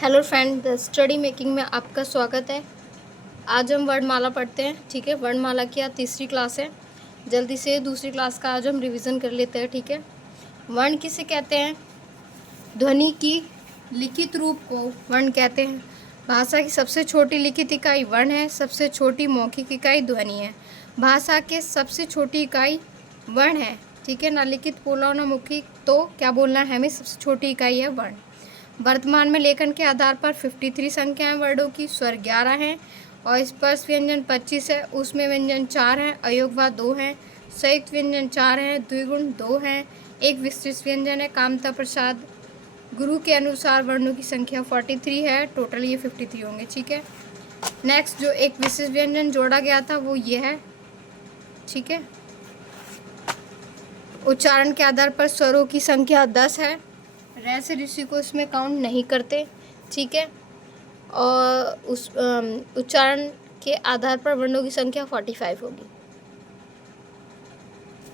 Hello friend, the study making में आपका स्वागत है। आज हम वर्णमाला पढ़ते हैं। ठीक है, वर्णमाला की आज तीसरी क्लास है। जल्दी से दूसरी क्लास का आज हम रिवीजन कर लेते हैं। ठीक है, वर्ण किसे कहते हैं? ध्वनि की लिखित रूप को वर्ण कहते हैं। भाषा की सबसे छोटी लिखित इकाई वर्ण है। सबसे छोटी मौखिक इकाई ध्वनि है। भाषा के सबसे छोटी इकाई वर्ण है। ठीक है, ना लिखित बोला ना मौखिक, तो क्या बोलना है हमें? सबसे छोटी इकाई है वर्ण। वर्तमान में लेखन के आधार पर 53 संख्याएं वर्णों की, स्वर 11 हैं और स्पर्श व्यंजन 25 है। उसमें व्यंजन 4 हैं, अयोगवा 2 हैं, संयुक्त व्यंजन 4 हैं, द्विगुण 2 हैं, एक विशिष्ट व्यंजन है। कामता प्रसाद गुरु के अनुसार वर्णों की संख्या 43 है। टोटल ये 53 होंगे। ठीक है, नेक्स्ट जो एक विशिष्ट व्यंजन जोड़ा गया था वो ये है। ठीक है, उच्चारण के आधार पर स्वरों की संख्या 10 है। रे से ऋषि को इसमें काउंट नहीं करते। ठीक है, और उस उच्चारण के आधार पर वर्णों की संख्या 45 होगी।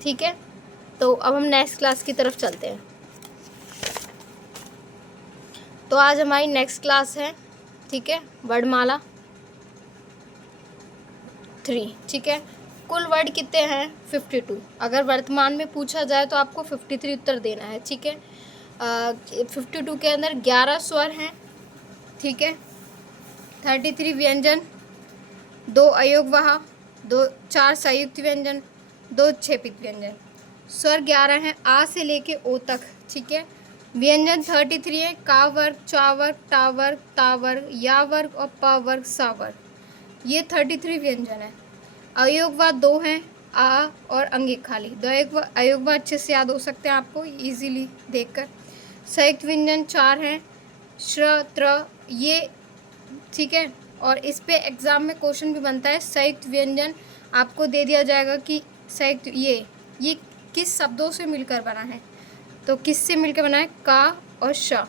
ठीक है, तो अब हम नेक्स्ट क्लास की तरफ चलते हैं। तो आज हमारी नेक्स्ट क्लास है, ठीक है, वर्णमाला 3। ठीक है, कुल वर्ड कितने हैं? 52। अगर वर्तमान में पूछा जाए तो आपको 53 उत्तर देना है। ठीक है, 52 के अंदर 11 स्वर हैं। ठीक है, 33 व्यंजन, 2 अयोगवाह, 4 संयुक्त व्यंजन, 2 क्षेपित व्यंजन। स्वर 11 हैं आ से लेके ओ तक। ठीक है, व्यंजन 33 है। का वर्ग, चा वर्ग, टा वर्ग, ता वर्ग, या वर्ग और प वर्ग, सा वर्ग। ये 33 व्यंजन है। अयोगवा 2 हैं, आ और अंगिक खाली। दो अयोगवा अच्छे से याद हो सकते हैं आपको इजीली देखकर। संयुक्त व्यंजन 4 हैं, श्र, त्र, ये। ठीक है, और इस पे एग्ज़ाम में क्वेश्चन भी बनता है। संयुक्त व्यंजन आपको दे दिया जाएगा कि संयुक्त ये किस शब्दों से मिलकर बना है, तो किस से मिलकर बना है? का और श।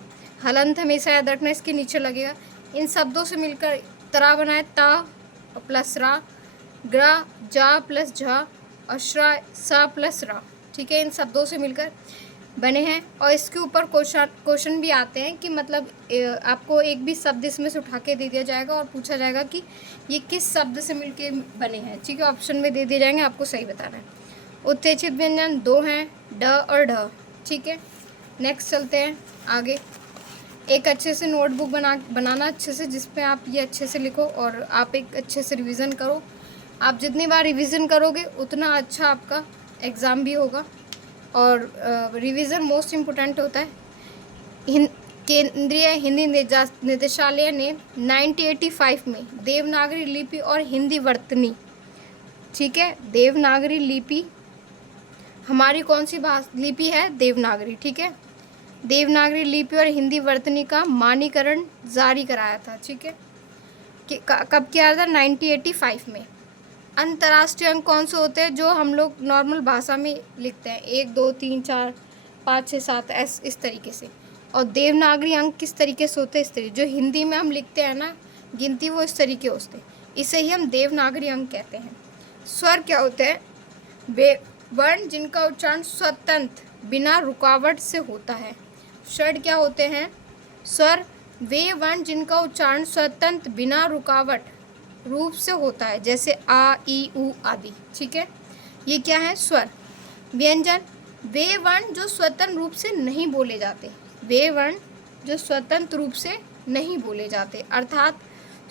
हलंत हमेशा याद रखना, इसके नीचे लगेगा। इन शब्दों से मिलकर तरा बना है, ता प्लस रा, ग्रा जा प्लस झा और श्रा सा प्लस रा। ठीक है, इन शब्दों से मिलकर बने हैं। और इसके ऊपर क्वेश्चन भी आते हैं कि मतलब आपको एक भी शब्द इसमें से उठा के दे दिया जाएगा और पूछा जाएगा कि ये किस शब्द से मिलके बने हैं। ठीक है, ऑप्शन में दे दिए जाएंगे, आपको सही बताना है। उत्तेजित व्यंजन 2 हैं, ड और ढ। ठीक है, नेक्स्ट चलते हैं आगे। एक अच्छे से नोटबुक बनाना अच्छे से, जिसपे आप ये अच्छे से लिखो और आप एक अच्छे से रिवीजन करो। आप जितनी बार रिवीजन करोगे उतना अच्छा आपका एग्ज़ाम भी होगा। और रिवीजन मोस्ट इम्पोर्टेंट होता है। केंद्रीय हिंदी निदेशालय ने 1985 में देवनागरी लिपि और हिंदी वर्तनी, ठीक है, देवनागरी लिपि हमारी कौन सी लिपि है? देवनागरी। ठीक है, देवनागरी लिपि और हिंदी वर्तनी का मानकीकरण जारी कराया था। ठीक है, कब किया था? 1985 में। अंतर्राष्ट्रीय अंक कौन से होते हैं जो हम लोग नॉर्मल भाषा में लिखते हैं? 1 2 3 4 5 6 7 इस तरीके से। और देवनागरी अंक किस तरीके से होते हैं? इस तरीके। जो हिंदी में हम लिखते हैं ना गिनती, वो इस तरीके होते हैं। इसे ही हम देवनागरी अंक कहते हैं। स्वर क्या होते हैं? वे वर्ण जिनका उच्चारण स्वतंत्र बिना रुकावट से होता है। षड क्या होते हैं? स्वर वे वर्ण जिनका उच्चारण स्वतंत्र बिना रुकावट रूप से होता है, जैसे आ ई उ आदि। ठीक है, ये क्या है? स्वर। व्यंजन वे वर्ण जो स्वतंत्र रूप से नहीं बोले जाते। वे वर्ण जो स्वतंत्र रूप से नहीं बोले जाते, अर्थात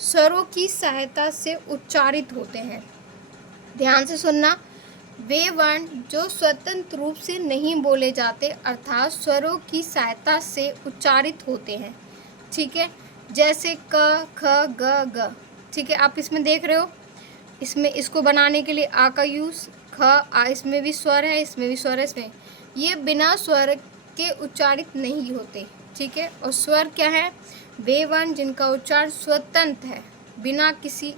स्वरों की सहायता से उच्चारित होते हैं। ध्यान से सुनना, वे वर्ण जो स्वतंत्र रूप से नहीं बोले जाते, अर्थात स्वरों की सहायता से उच्चारित होते हैं। ठीक है, जैसे क ख ग ग। ठीक है, आप इसमें देख रहे हो, इसमें इसको बनाने के लिए आ का यूज़, ख आ, इसमें भी स्वर है, इसमें भी स्वर है, इसमें ये बिना स्वर के उच्चारित नहीं होते। ठीक है, और स्वर क्या है? वे वर्ण जिनका उच्चारण स्वतंत्र है, बिना किसी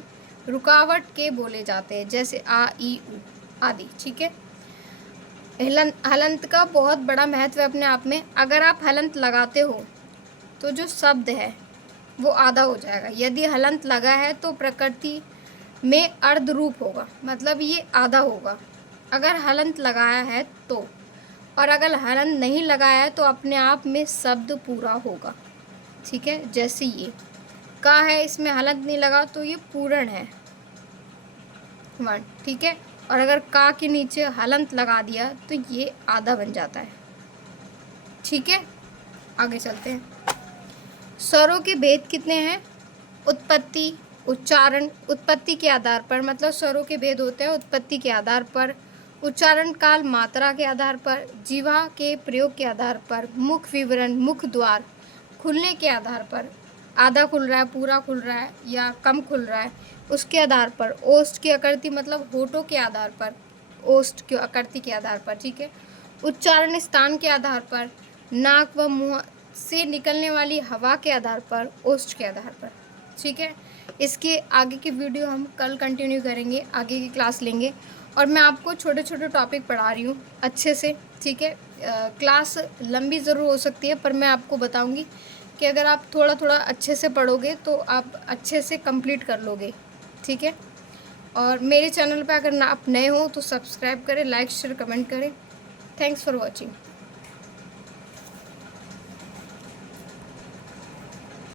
रुकावट के बोले जाते हैं, जैसे आ ई उ आदि। ठीक है, हलंत का बहुत बड़ा महत्व है अपने आप में। अगर आप हलंत लगाते हो तो जो शब्द है वो आधा हो जाएगा। यदि हलंत लगा है तो प्रकृति में अर्ध रूप होगा, मतलब ये आधा होगा अगर हलंत लगाया है तो। और अगर हलंत नहीं लगाया है तो अपने आप में शब्द पूरा होगा। ठीक है। जैसे ये का है, इसमें हलंत नहीं लगा तो ये पूर्ण है 1, ठीक है। और अगर का के नीचे हलंत लगा दिया तो ये आधा बन जाता है, ठीक है। आगे चलते हैं। स्वरों के भेद कितने हैं? उत्पत्ति, उच्चारण, उत्पत्ति के आधार पर, मतलब स्वरों के भेद होते हैं उत्पत्ति के आधार पर, उच्चारण काल मात्रा के आधार पर, जीवा के प्रयोग के आधार पर, मुख विवरण, मुख द्वार खुलने के आधार पर, आधा खुल रहा है, पूरा खुल रहा है या कम खुल रहा है उसके आधार पर, ओष्ठ की आकृति मतलब होठों के आधार पर, ओष्ठ की आकृति के आधार पर, ठीक है। उच्चारण स्थान के आधार पर, नाक व मुंह से निकलने वाली हवा के आधार पर, ओष्ठ के आधार पर, ठीक है। इसके आगे की वीडियो हम कल कंटिन्यू करेंगे, आगे की क्लास लेंगे और मैं आपको छोटे छोटे टॉपिक पढ़ा रही हूँ अच्छे से, ठीक है। क्लास लंबी ज़रूर हो सकती है पर मैं आपको बताऊँगी कि अगर आप थोड़ा थोड़ा अच्छे से पढ़ोगे तो आप अच्छे से कंप्लीट कर लोगे, ठीक है। और मेरे चैनल पे अगर आप नए हो तो सब्सक्राइब करें, लाइक शेयर कमेंट करें। Thanks for watching.